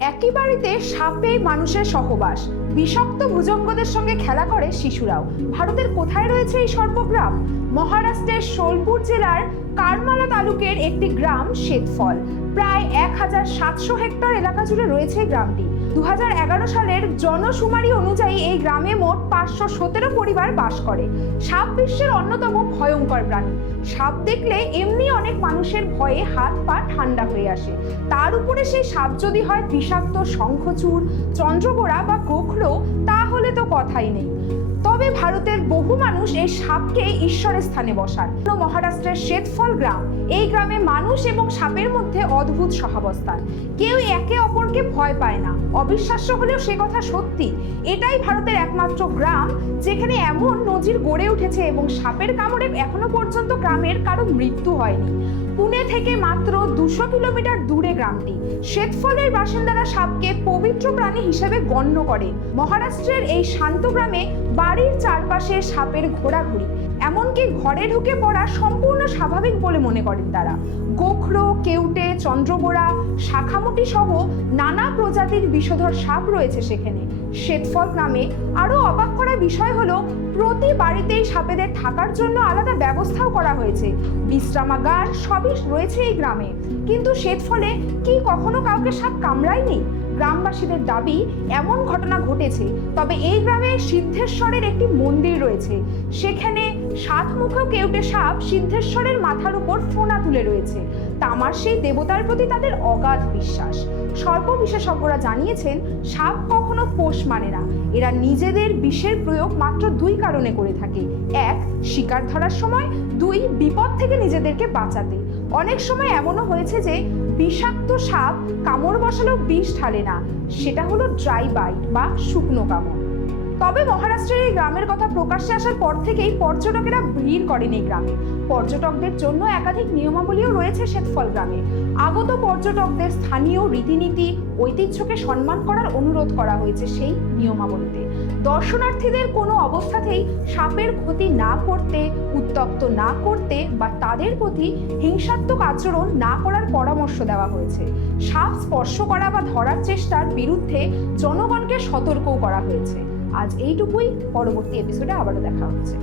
একই বাড়িতে সাপে মানুষের সহবাস, বিষাক্ত ভুজঙ্গদের সঙ্গে খেলা করে শিশুরাও। ভারতের কোথায় রয়েছে এই সর্বগ্রাম? মহারাষ্ট্রের সোলপুর জেলার কারমালা তালুকের একটি গ্রাম শ্বেতফল। প্রায় 1700 হেক্টর এলাকা জুড়ে রয়েছে এই গ্রামটি। 2011 সালের জনশুমারি অনুযায়ী এই গ্রামে মোট 517 পরিবার বাস করে। সাপ বিশ্বের অন্যতম ভয়ঙ্কর প্রাণী। সাপ দেখলে এমনি অনেক মানুষের ভয়ে হাত পা ঠান্ডা হয়ে আসে, তার উপরে সেই সাপ যদি হয় বিষাক্ত শঙ্খচূড়, চন্দ্রবোড়া বা গোখরো, তাহলে তো কথাই নেই। তবে ভারতের বহু মানুষ এই সাপকে ঈশ্বরের স্থানে বসান। মহারাষ্ট্রের শ্বেতফল গ্রাম, এই গ্রামে মানুষ এবং সাপের মধ্যে অদ্ভুত সহাবস্থান। কেউ একে অপরকে ভয় পায় না। অবিশ্বাস্য হলেও সে কথা সত্যি। এটাই ভারতের একমাত্র গ্রাম যেখানে এমন নজির গড়ে উঠেছে এবং সাপের কামড়ে এখনো পর্যন্ত গ্রামের কারো মৃত্যু হয়নি। পুনে থেকে মাত্র 200 কিলোমিটার দূরে গ্রামটি। শ্বেতফলের বাসিন্দারা সাপকে পবিত্র প্রাণী হিসেবে গণ্য করে। মহারাষ্ট্রের এই শান্ত গ্রামে বাড়ির চারপাশে সাপের ঘোরাঘুরি, এমনকি ঘরে ঢুকে পড়া সম্পূর্ণ স্বাভাবিক বলে মনে করেন তারা। গোখরো, কেউটে, চন্দ্রবোড়া, শাখামুটি সহ নানা প্রজাতির বিষধর সাপ রয়েছে সেখানে। শ্বেতফল গ্রামে আরো অবাক করা বিষয় হলো, প্রতি বাড়িতেই সাপেদের থাকার জন্য আলাদা ব্যবস্থাও করা হয়েছে। বিশ্রামাগার সবই রয়েছে এই গ্রামে। কিন্তু শ্বেতফলে কি কখনো কাউকে সাপ কামড়ায়নি? গ্রামবাসীদের দাবি এমন ঘটনা ঘটেছে। তবে এই গ্রামে সিদ্ধেশ্বরের একটি মন্দির রয়েছে। সেখানে 7 মুখো কেউটে সাপ সিদ্ধেশ্বরের মাথার উপর ফোনা তুলে রয়েছে। তামার সেই দেবতার প্রতি তাদের অগাধ বিশ্বাস। সর্প বিশেষজ্ঞরা জানিয়েছেন, সাপ কখনো পোষ মানে না। এরা নিজেদের বিষের প্রয়োগ মাত্র 2 কারণে করে থাকে: 1, শিকার ধরার সময়; 2, বিপদ থেকে নিজেদেরকে বাঁচাতে। অনেক সময় এমনও হয়েছে যে বিষাক্ত সাপ কামড় বসালেও বিষ ঢালে না, সেটা হলো ড্রাই বাইট বা শুকনো কামড়। তবে মহারাষ্ট্রের এই গ্রামের কথা প্রকাশ্যে আসার পর থেকেই পর্যটকেরা ভিড় করেন এই গ্রামে। পর্যটকদের জন্য একাধিক নিয়মাবলীও রয়েছে শ্বেতফল গ্রামে। আগত পর্যটকদের স্থানীয় রীতিনীতি, ঐতিহ্যকে সম্মান করার অনুরোধ করা হয়েছে সেই নিয়মাবলীতে। দর্শনার্থীদের কোনো অবস্থাতেই সাপের ক্ষতি না করতে, উত্তপ্ত না করতে বা তাদের প্রতি হিংসাত্মক আচরণ না করার পরামর্শ দেওয়া হয়েছে। সাপ স্পর্শ করা বা ধরার চেষ্টার বিরুদ্ধে জনগণকে সতর্কও করা হয়েছে। আজ এইটুকুই। পরবর্তী এপিসোডে আবারও দেখা হচ্ছে।